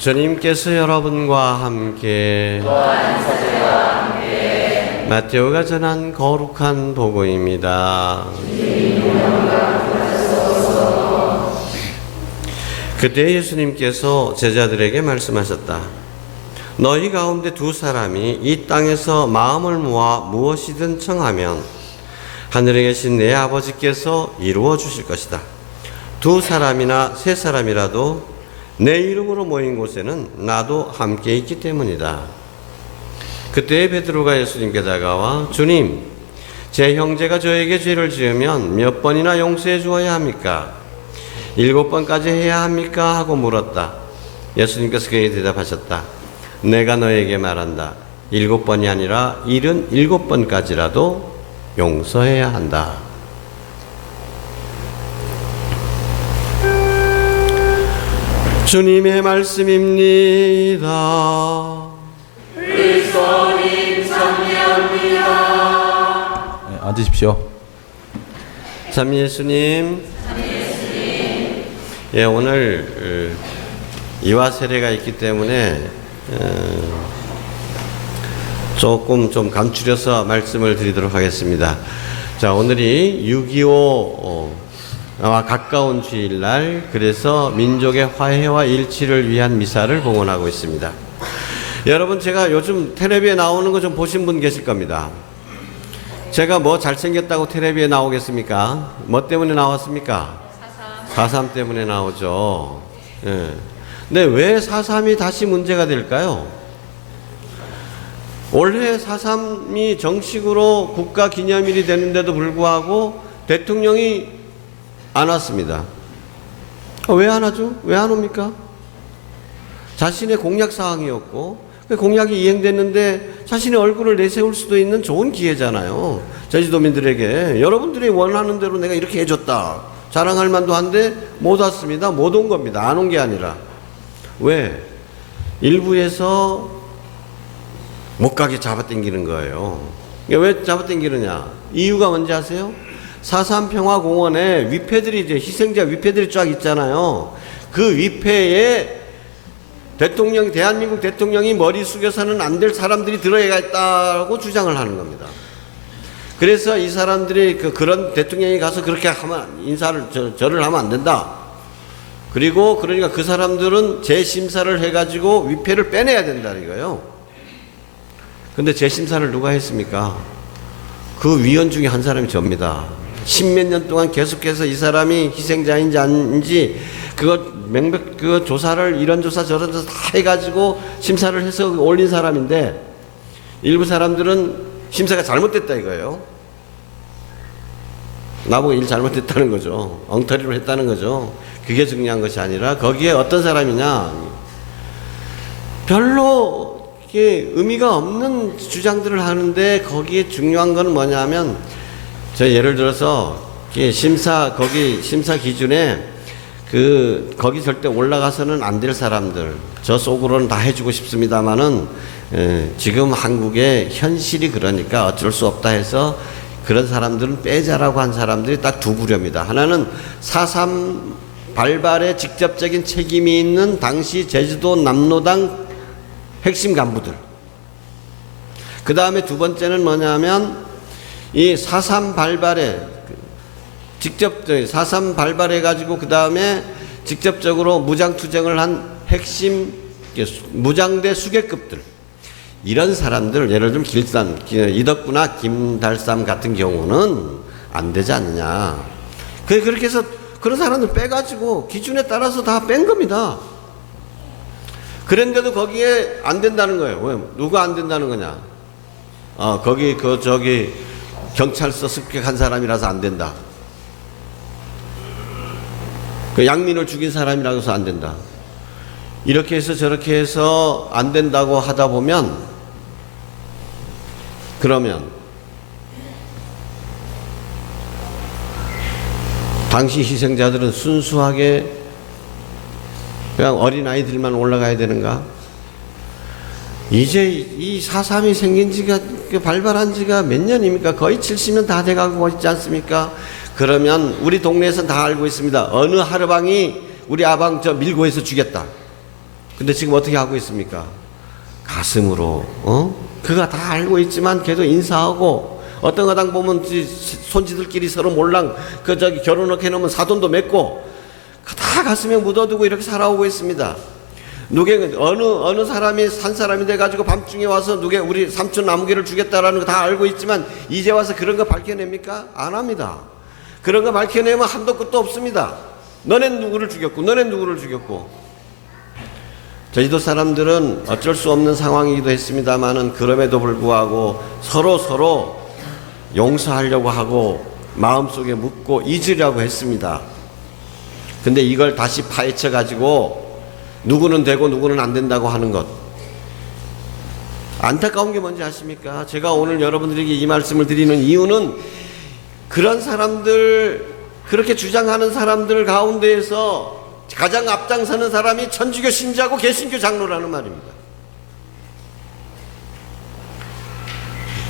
주님께서 여러분과 함께 마테오가 전한 거룩한 복음입니다. 그때 예수님께서 제자들에게 말씀하셨다. 너희 가운데 두 사람이 이 땅에서 마음을 모아 무엇이든 청하면 하늘에 계신 내 아버지께서 이루어 주실 것이다. 두 사람이나 세 사람이라도 내 이름으로 모인 곳에는 나도 함께 있기 때문이다. 그때 베드로가 예수님께 다가와 주님, 제 형제가 저에게 죄를 지으면 몇 번이나 용서해 주어야 합니까? 7번까지 해야 합니까? 하고 물었다. 예수님께서 그에게 대답하셨다. 내가 너에게 말한다. 7번이 아니라 77번까지라도 용서해야 한다. 주님의 말씀입니다. 그리스도님 참여합니다. 네, 앉으십시오. 참 예수님. 예, 오늘 이와 세례가 있기 때문에 조금 좀 감추려서 말씀을 드리도록 하겠습니다. 자, 오늘이 6.25와 가까운 주일날, 그래서 민족의 화해와 일치를 위한 미사를 봉헌하고 있습니다. 여러분, 제가 요즘 텔레비에 나오는 거 좀 보신 분 계실 겁니다. 제가 뭐 잘생겼다고 텔레비에 나오겠습니까? 뭐 때문에 나왔습니까? 4.3 때문에 나오죠. 예. 근데 왜 4.3이 다시 문제가 될까요? 올해 4.3이 정식으로 국가 기념일이 되는데도 불구하고 대통령이 안 왔습니다. 왜 안 하죠? 왜 안 옵니까? 자신의 공약 사항이었고, 그 공약이 이행됐는데 자신의 얼굴을 내세울 수도 있는 좋은 기회잖아요. 제주도민들에게 여러분들이 원하는 대로 내가 이렇게 해줬다, 자랑할 만도 한데 못 왔습니다. 못 온 겁니다. 안 온 게 아니라. 왜? 일부에서 못 가게 잡아당기는 거예요. 왜 잡아당기느냐? 이유가 뭔지 아세요? 4.3 평화공원에 위패들이, 이제 희생자 위패들이 쫙 있잖아요. 그 위패에 대한민국 대통령이 머리 숙여서는 안 될 사람들이 들어야겠다고 주장을 하는 겁니다. 그래서 이 사람들이 그런 대통령이 가서 그렇게 하면 절을 하면 안 된다. 그리고 그러니까 그 사람들은 재심사를 해가지고 위패를 빼내야 된다 이거예요. 근데 재심사를 누가 했습니까? 그 위원 중에 한 사람이 접니다. 10몇 년 동안 계속해서 이 사람이 희생자인지 아닌지 그거 조사를, 이런 조사 저런 조사 다 해가지고 심사를 해서 올린 사람인데, 일부 사람들은 심사가 잘못됐다 이거예요. 나보고 일 잘못했다는 거죠. 엉터리로 했다는 거죠. 그게 중요한 것이 아니라 거기에 어떤 사람이냐, 별로 이게 의미가 없는 주장들을 하는데 거기에 중요한 건 뭐냐면, 저 예를 들어서 심사 기준에 거기 절대 올라가서는 안 될 사람들, 저 속으로는 다 해주고 싶습니다만은 지금 한국의 현실이 그러니까 어쩔 수 없다 해서 그런 사람들은 빼자라고 한 사람들이 딱 두 부류입니다. 하나는 4.3 발발에 직접적인 책임이 있는 당시 제주도 남로당 핵심 간부들. 그 다음에 두 번째는 뭐냐면 이 4.3 발발에 4.3 발발해가지고 그 다음에 직접적으로 무장투쟁을 한 핵심 무장대 수계급들, 이런 사람들, 예를 들면 이덕구나 김달삼 같은 경우는 안 되지 않느냐. 그렇게 해서 그런 사람들 빼가지고 기준에 따라서 다 뺀 겁니다. 그런데도 거기에 안 된다는 거예요. 왜? 누가 안 된다는 거냐? 저기 경찰서 습격한 사람이라서 안 된다. 그 양민을 죽인 사람이라고 해서 안 된다. 이렇게 해서 저렇게 해서 안 된다고 하다 보면, 그러면 당시 희생자들은 순수하게 그냥 어린아이들만 올라가야 되는가? 이제 이 4.3이 생긴 지가, 발발한 지가 몇 년입니까? 거의 70년 다 돼가고 있지 않습니까? 그러면 우리 동네에서 다 알고 있습니다. 어느 하르방이 우리 아방 밀고해서 죽였다. 근데 지금 어떻게 하고 있습니까? 가슴으로, 그가 다 알고 있지만 걔도 인사하고, 어떤 거당 보면 손지들끼리 서로 몰랑 결혼을 해놓으면 사돈도 맺고 다 가슴에 묻어두고 이렇게 살아오고 있습니다. 어느 사람이 산 사람이 돼가지고 밤중에 와서 우리 삼촌 나무개를 주겠다라는 거 다 알고 있지만 이제 와서 그런 거 밝혀냅니까? 안 합니다. 그런 거 밝혀내면 한도 끝도 없습니다. 너넨 누구를 죽였고 너넨 누구를 죽였고. 제주도 사람들은 어쩔 수 없는 상황이기도 했습니다만은 그럼에도 불구하고 서로 용서하려고 하고 마음속에 묻고 잊으려고 했습니다. 근데 이걸 다시 파헤쳐 가지고 누구는 되고 누구는 안 된다고 하는 것, 안타까운 게 뭔지 아십니까? 제가 오늘 여러분들에게 이 말씀을 드리는 이유는 그런 사람들, 그렇게 주장하는 사람들 가운데에서 가장 앞장서는 사람이 천주교 신자고 개신교 장로라는 말입니다.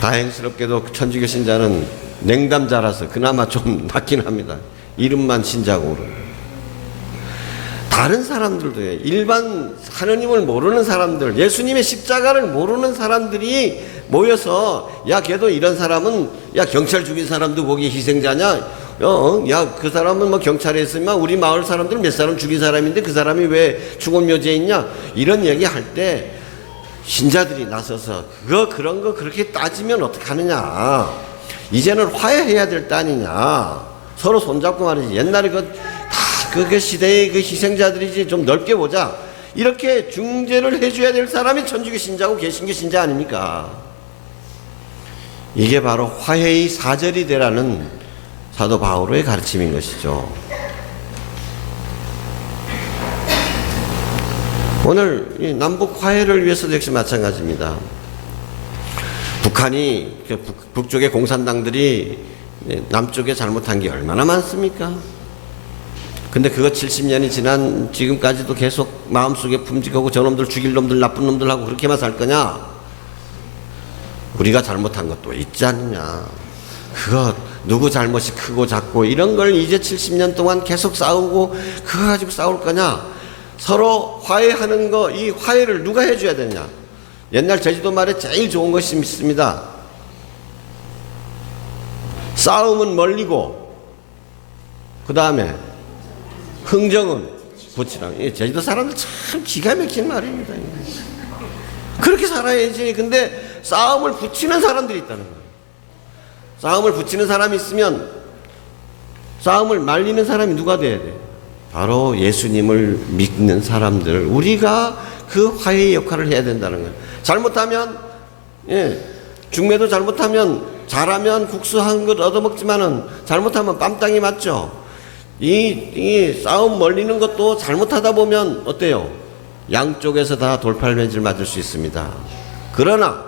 다행스럽게도 천주교 신자는 냉담자라서 그나마 좀 낫긴 합니다. 이름만 신자고. 다른 사람들도 일반 하느님을 모르는 사람들, 예수님의 십자가를 모르는 사람들이 모여서 야 걔도 이런 사람은 야 경찰 죽인 사람도 거기 희생자냐, 야 그 사람은 뭐 경찰에 있으면 우리 마을 사람들 몇 사람 죽인 사람인데 그 사람이 왜 죽음묘지에 있냐, 이런 얘기 할 때 신자들이 나서서 그런 거 그렇게 따지면 어떡하느냐, 이제는 화해해야 될 때 아니냐, 서로 손잡고 말이지, 옛날에 그 시대의 그 희생자들이지, 좀 넓게 보자, 이렇게 중재를 해줘야 될 사람이 천주교 신자고 개신교 신자 아닙니까? 이게 바로 화해의 사절이 되라는 사도 바오로의 가르침인 것이죠. 오늘 이 남북 화해를 위해서도 역시 마찬가지입니다. 북한이, 북쪽의 공산당들이 남쪽에 잘못한 게 얼마나 많습니까? 근데 그거 70년이 지난 지금까지도 계속 마음속에 품직하고 저놈들 죽일 놈들 나쁜 놈들하고 그렇게만 살 거냐? 우리가 잘못한 것도 있지 않느냐? 그거 누구 잘못이 크고 작고 이런 걸 이제 70년 동안 계속 싸우고 그거 가지고 싸울 거냐? 서로 화해하는 거, 이 화해를 누가 해줘야 되냐? 옛날 제주도 말에 제일 좋은 것이 있습니다. 싸움은 멀리고 그 다음에 흥정은 붙이라. 제주도 사람들 참 기가 막힌 말입니다. 그렇게 살아야지. 근데 싸움을 붙이는 사람들이 있다는 거예요. 싸움을 붙이는 사람이 있으면 싸움을 말리는 사람이 누가 돼야 돼? 바로 예수님을 믿는 사람들, 우리가 그 화해의 역할을 해야 된다는 거예요. 잘못하면, 중매도 잘못하면, 잘하면 국수 한 것 얻어먹지만은 잘못하면 빰땅이 맞죠. 이 싸움 멀리는 것도 잘못하다 보면 어때요? 양쪽에서 다 돌팔매질 맞을 수 있습니다. 그러나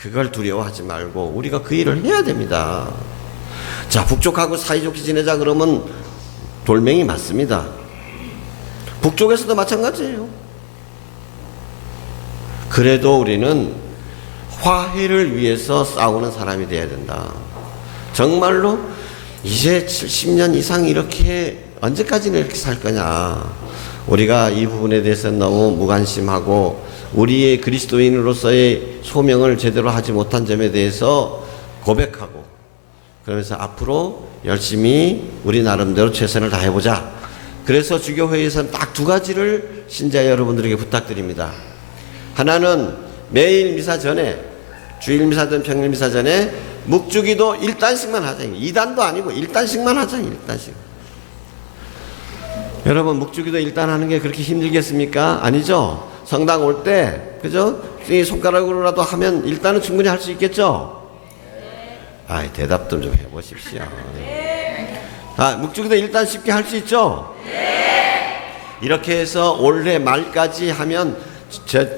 그걸 두려워하지 말고 우리가 그 일을 해야 됩니다. 자, 북쪽하고 사이좋게 지내자 그러면 돌멩이 맞습니다. 북쪽에서도 마찬가지예요. 그래도 우리는 화해를 위해서 싸우는 사람이 돼야 된다. 정말로 이제 70년 이상 이렇게 언제까지는 이렇게 살 거냐. 우리가 이 부분에 대해서 너무 무관심하고 우리의 그리스도인으로서의 소명을 제대로 하지 못한 점에 대해서 고백하고, 그러면서 앞으로 열심히 우리 나름대로 최선을 다해보자. 그래서 주교회에서는 딱 두 가지를 신자 여러분들에게 부탁드립니다. 하나는 매일 미사 전에, 주일 미사든 평일 미사 전에 묵주기도 1단씩만 하자. 2단도 아니고 1단씩만 하자. 1단씩. 여러분, 묵주기도 1단 하는 게 그렇게 힘들겠습니까? 아니죠? 성당 올 때, 그죠? 이 손가락으로라도 하면 1단은 충분히 할 수 있겠죠? 아이, 대답 좀 해보십시오. 묵주기도 1단 쉽게 할 수 있죠? 이렇게 해서 올해 말까지 하면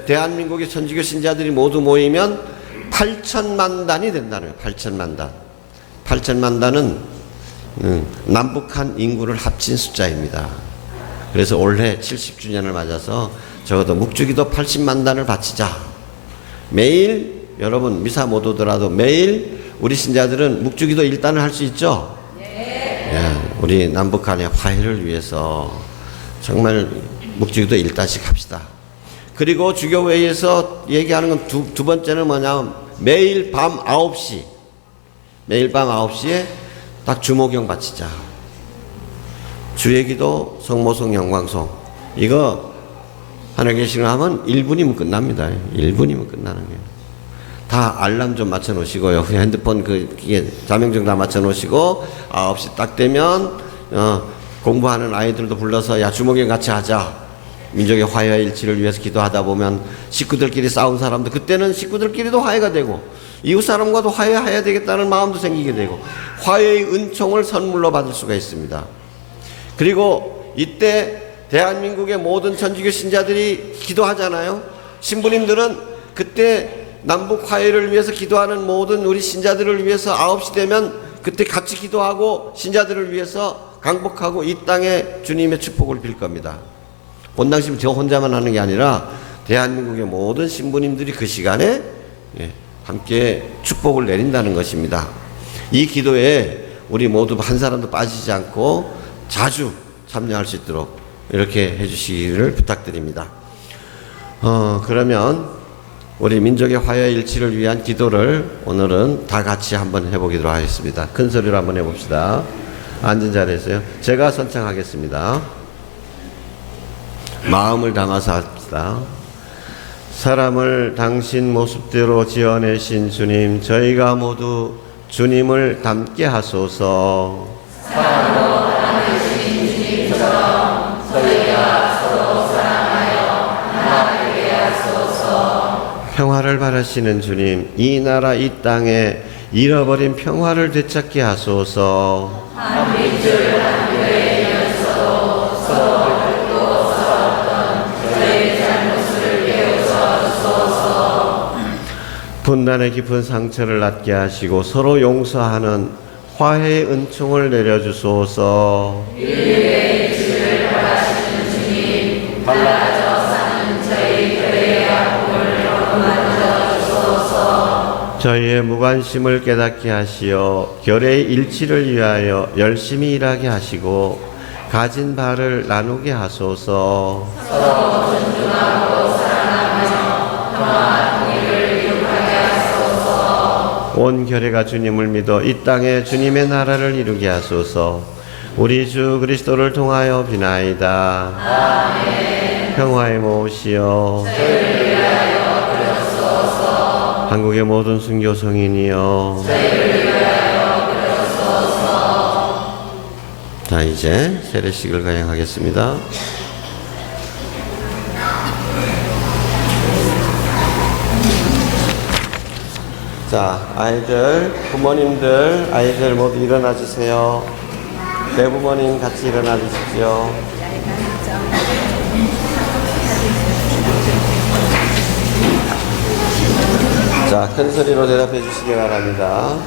대한민국의 천주교 신자들이 모두 모이면 8천만 단이 된다는 거예요. 8천만 단. 8천만 단은 남북한 인구를 합친 숫자입니다. 그래서 올해 70주년을 맞아서 적어도 묵주기도 80만 단을 바치자. 매일 여러분 미사 못 오더라도 매일 우리 신자들은 묵주기도 1단을 할 수 있죠? 우리 남북한의 화해를 위해서 정말 묵주기도 1단씩 합시다. 그리고 주교회에서 얘기하는 건 두 번째는 뭐냐면 매일 밤 9시 매일 밤 9시에 딱 주목경 바치자. 주의 기도, 성모송, 영광송. 이거 하나 계시는 하면 1분이면 끝납니다. 1분이면 끝나는 거예요. 다 알람 좀 맞춰 놓으시고요. 핸드폰 기계 자명정 다 맞춰 놓으시고 9시 딱 되면 공부하는 아이들도 불러서 야 주목경 같이 하자. 민족의 화해와 일치를 위해서 기도하다 보면 식구들끼리 싸운 사람도 그때는 식구들끼리도 화해가 되고 이웃 사람과도 화해해야 되겠다는 마음도 생기게 되고 화해의 은총을 선물로 받을 수가 있습니다. 그리고 이때 대한민국의 모든 천주교 신자들이 기도하잖아요. 신부님들은 그때 남북 화해를 위해서 기도하는 모든 우리 신자들을 위해서 9시 되면 그때 같이 기도하고 신자들을 위해서 강복하고 이 땅에 주님의 축복을 빌 겁니다. 본당심 저 혼자만 하는 게 아니라 대한민국의 모든 신부님들이 그 시간에 함께 축복을 내린다는 것입니다. 이 기도에 우리 모두 한 사람도 빠지지 않고 자주 참여할 수 있도록 이렇게 해주시기를 부탁드립니다. 그러면 우리 민족의 화해 일치를 위한 기도를 오늘은 다 같이 한번 해보도록 하겠습니다. 큰 소리로 한번 해봅시다. 앉은 자리에서요. 제가 선창하겠습니다. 마음을 담아서 합시다. 사람을 당신 모습대로 지어내신 주님, 저희가 모두 주님을 닮게 하소서. 사랑으로 닮으신 주님처럼 저희가 서로 사랑하여 하나 되게 하소서. 평화를 바라시는 주님, 이 나라 이 땅에 잃어버린 평화를 되찾게 하소서. 한 민족 한 교회에 이어서 서로 뵙고 살았던 저희의 잘못을 깨우쳐 주소서. 분단의 깊은 상처를 낫게 하시고 서로 용서하는 화해의 은총을 내려주소서. 인류의 일치를 바라시는 주님, 달라져 사는 저희 교회의 아픔을 만져 주소서. 저희의 무관심을 깨닫게 하시어 결의 일치를 위하여 열심히 일하게 하시고 가진 바를 나누게 하소서. 서로 존중하고 사랑하며 평화 통일을 이룩하게 하소서. 온 결의가 주님을 믿어 이 땅에 주님의 나라를 이루게 하소서. 우리 주 그리스도를 통하여 비나이다. 아멘. 평화의 모시여 저희를 위하여 그리소서. 한국의 모든 순교 성인이여 저희를 위하여 그리소서. 자, 이제 세례식을 가행하겠습니다. 자, 아이들, 부모님들, 아이들 모두 일어나 주세요. 대부모님 같이 일어나 주십시오. 자, 큰 소리로 대답해 주시기 바랍니다.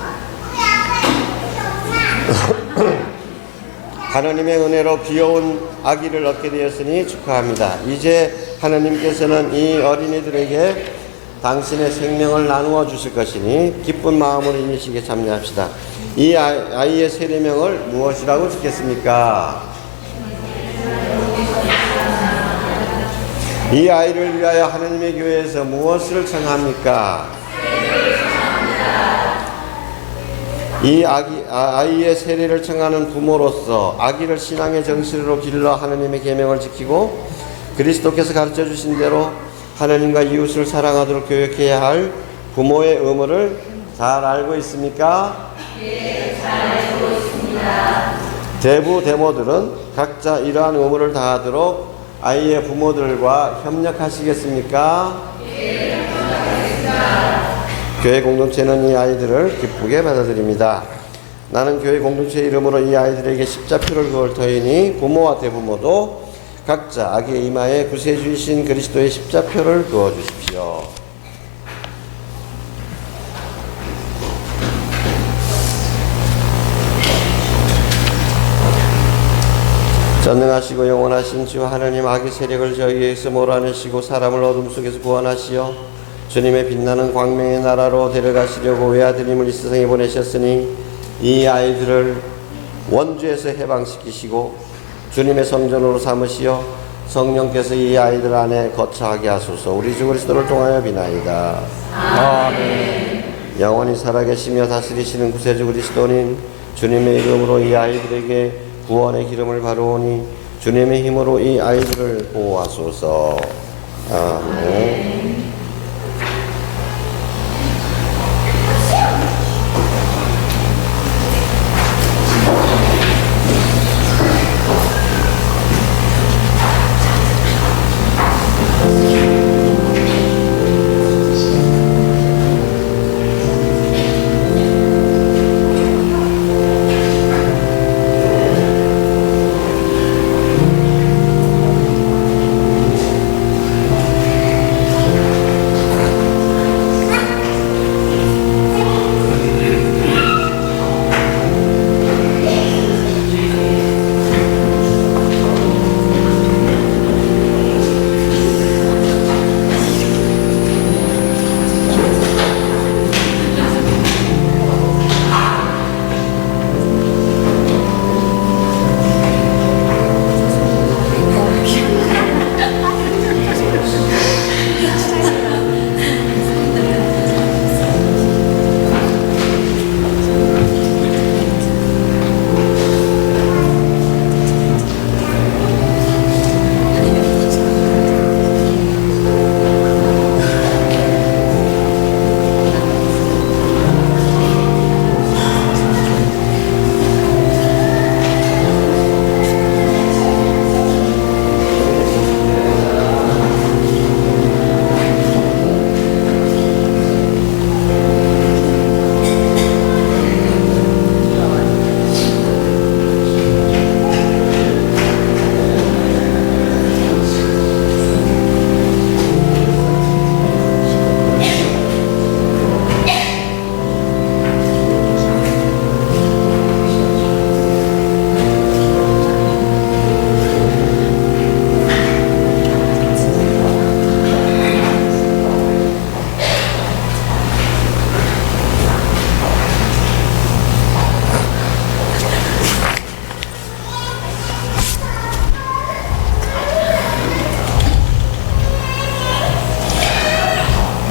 하나님의 은혜로 귀여운 아기를 얻게 되었으니 축하합니다. 이제 하나님께서는 이 어린이들에게 당신의 생명을 나누어 주실 것이니 기쁜 마음으로 이 일식에 참여합시다. 이 아이의 세례명을 무엇이라고 짓겠습니까? 이 아이를 위하여 하나님의 교회에서 무엇을 청합니까? 이 아이의 세례를 청하는 부모로서 아기를 신앙의 정신으로 길러 하나님의 계명을 지키고 그리스도께서 가르쳐 주신 대로 하나님과 이웃을 사랑하도록 교육해야 할 부모의 의무를 잘 알고 있습니까? 예, 잘 알고 있습니다. 대부 대모들은 각자 이러한 의무를 다하도록 아이의 부모들과 협력하시겠습니까? 예, 협력하겠습니다. 교회 공동체는 이 아이들을 기쁘게 받아들입니다. 나는 교회 공동체 이름으로 이 아이들에게 십자표를 그을 터이니 부모와 대부모도 각자 아기의 이마에 구세주이신 그리스도의 십자표를 그어 주십시오. 전능하시고 영원하신 주 하나님, 악의 세력을 저희에게서 몰아내시고 사람을 어둠 속에서 구원하시어 주님의 빛나는 광명의 나라로 데려가시려고 외아드님을 이 세상에 보내셨으니 이 아이들을 원죄에서 해방시키시고 주님의 성전으로 삼으시어 성령께서 이 아이들 안에 거처하게 하소서. 우리 주 그리스도를 통하여 비나이다. 아멘. 영원히 살아계시며 다스리시는 구세주 그리스도님, 주님의 이름으로 이 아이들에게 구원의 기름을 바르오니 주님의 힘으로 이 아이들을 보호하소서. 아멘.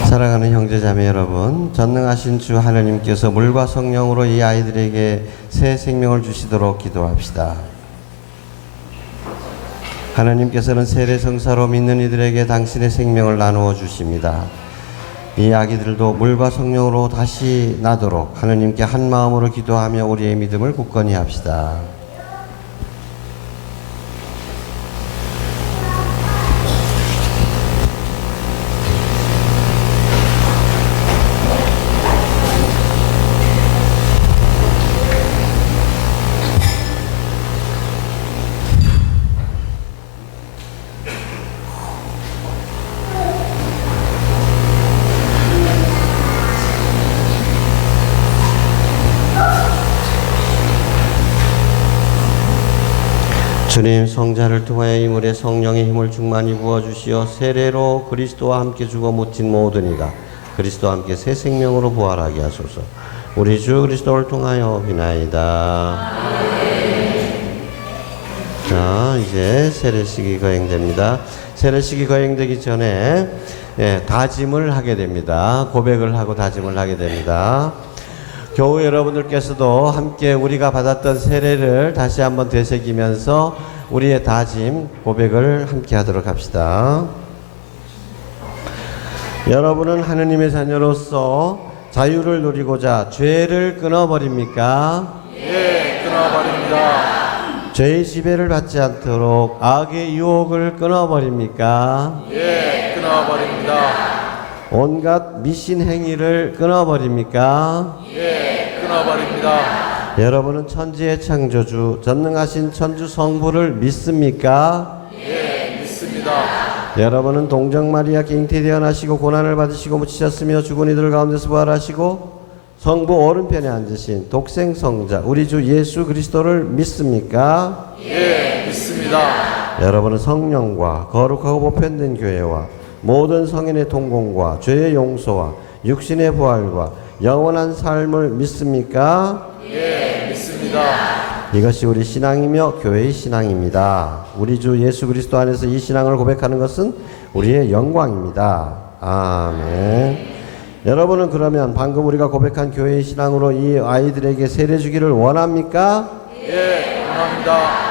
사랑하는 형제자매 여러분, 전능하신 주 하나님께서 물과 성령으로 이 아이들에게 새 생명을 주시도록 기도합시다. 하나님께서는 세례성사로 믿는 이들에게 당신의 생명을 나누어 주십니다. 이 아기들도 물과 성령으로 다시 나도록 하나님께 한 마음으로 기도하며 우리의 믿음을 굳건히 합시다. 주님, 성자를 통하여 이 물에 성령의 힘을 충만히 부어주시어 세례로 그리스도와 함께 죽어 묻힌 모든 이가 그리스도와 함께 새 생명으로 부활하게 하소서. 우리 주 그리스도를 통하여 비나이다. 자, 이제 세례식이 거행됩니다. 세례식이 거행되기 전에 다짐을 하게 됩니다. 고백을 하고 다짐을 하게 됩니다. 교우 여러분들께서도 함께 우리가 받았던 세례를 다시 한번 되새기면서 우리의 다짐, 고백을 함께 하도록 합시다. 여러분은 하느님의 자녀로서 자유를 누리고자 죄를 끊어버립니까? 예, 끊어버립니다. 죄의 지배를 받지 않도록 악의 유혹을 끊어버립니까? 예, 끊어버립니다. 온갖 미신 행위를 끊어버립니까? 예, 끊어버립니다. 여러분은 천지의 창조주 전능하신 천주 성부를 믿습니까? 예, 믿습니다. 여러분은 동정 마리아께 잉태되어 나시고 고난을 받으시고 묻히셨으며 죽은 이들 가운데서 부활하시고 성부 오른편에 앉으신 독생 성자 우리 주 예수 그리스도를 믿습니까? 예, 믿습니다. 여러분은 성령과 거룩하고 보편된 교회와 모든 성인의 동공과 죄의 용서와 육신의 부활과 영원한 삶을 믿습니까? 예, 믿습니다. 이것이 우리 신앙이며 교회의 신앙입니다. 우리 주 예수 그리스도 안에서 이 신앙을 고백하는 것은 우리의 영광입니다. 아멘. 여러분은 그러면 방금 우리가 고백한 교회의 신앙으로 이 아이들에게 세례 주기를 원합니까? 예, 원합니다.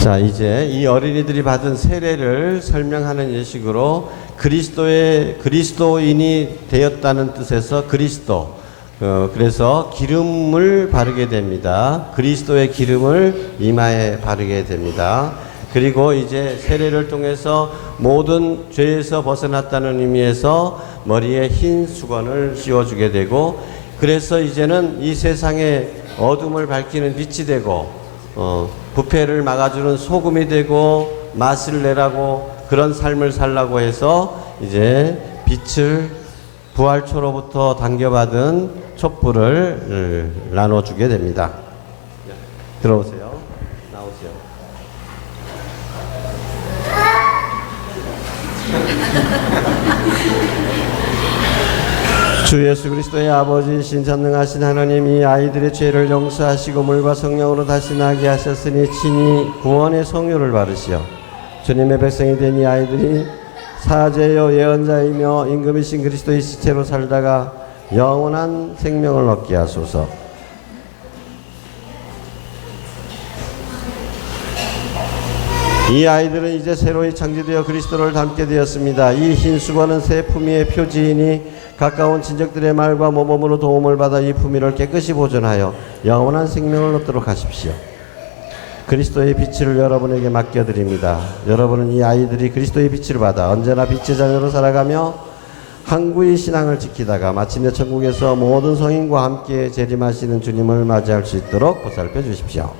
자, 이제 이 어린이들이 받은 세례를 설명하는 예식으로 그리스도인이 되었다는 뜻에서 그리스도, 그래서 기름을 바르게 됩니다. 그리스도의 기름을 이마에 바르게 됩니다. 그리고 이제 세례를 통해서 모든 죄에서 벗어났다는 의미에서 머리에 흰 수건을 씌워주게 되고, 그래서 이제는 이 세상의 어둠을 밝히는 빛이 되고 부패를 막아주는 소금이 되고 맛을 내라고 그런 삶을 살라고 해서 이제 빛을 부활초로부터 당겨받은 촛불을 나눠주게 됩니다. 들어오세요. 나오세요. 주 예수 그리스도의 아버지 신전능하신 하나님, 이 아이들의 죄를 용서하시고 물과 성령으로 다시 나게 하셨으니 친히 구원의 성유를 바르시어 주님의 백성이 된 이 아이들이 사제여 예언자이며 임금이신 그리스도의 시체로 살다가 영원한 생명을 얻게 하소서. 이 아이들은 이제 새로이 창조되어 그리스도를 닮게 되었습니다. 이 흰 수건은 새 품위의 표지이니 가까운 친척들의 말과 모범으로 도움을 받아 이 품위를 깨끗이 보존하여 영원한 생명을 얻도록 하십시오. 그리스도의 빛을 여러분에게 맡겨드립니다. 여러분은 이 아이들이 그리스도의 빛을 받아 언제나 빛의 자녀로 살아가며 항구의 신앙을 지키다가 마침내 천국에서 모든 성인과 함께 재림하시는 주님을 맞이할 수 있도록 보살펴 주십시오.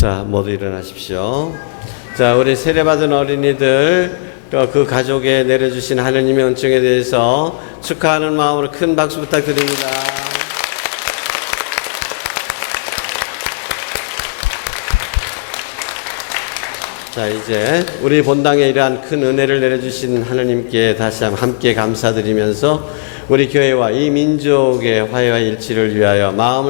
자, 모두 일어나십시오. 자, 우리 세례받은 어린이들, 그 가족에 내려주신 하느님의 은총에 대해서 축하하는 마음으로 큰 박수 부탁드립니다. 자, 이제 우리 본당에 이러한 큰 은혜를 내려주신 하느님께 다시 한번 함께 감사드리면서 우리 교회와 이 민족의 화해와 일치를 위하여 마음을